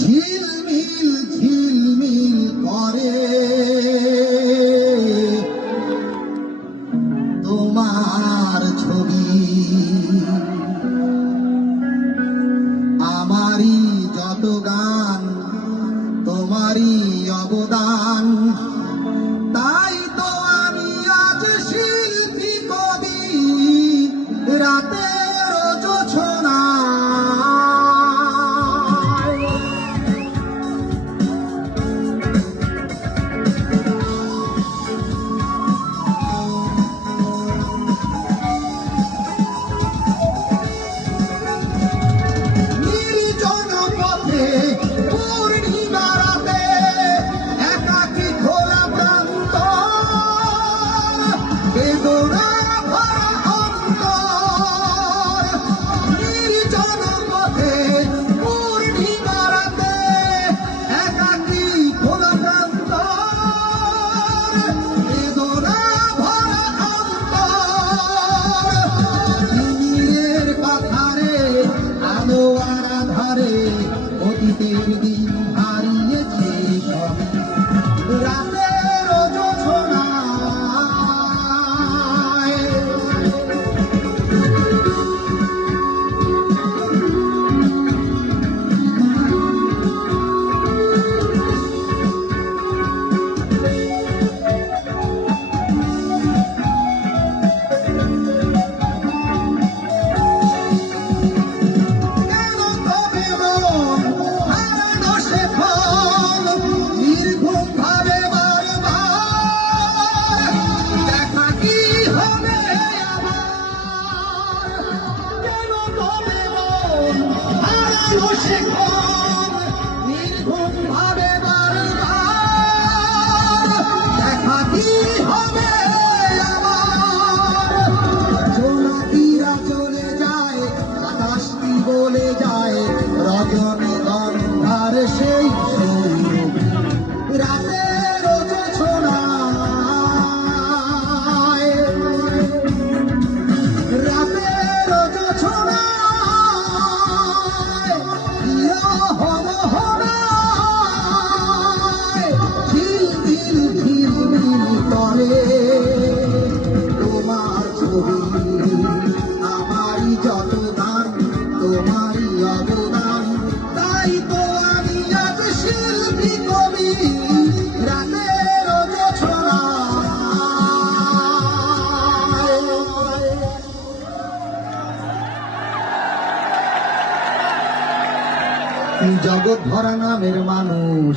ঝিলমিল ঝিলমিল করে তোমার ছবি, আমারই যত গান তোমারই অবদান, তাই তো আমি আজ শিল্পী কবি রাতের জোছনা। অতীতের দিন হারিয়েছে রাতের জোছনায়। বলে যায় রজনীগন্ধার সেই রাতের জোছনায়, রাতের জোছনায় ঝিলমিল ঝিলমিল করে তোমার ছবি, আমারই যত গান তোমারই অবদান, তাই তো আমি আজ শিল্পী কবি রাতের জোছনায়। জগৎ ভরা নামের মানুষ।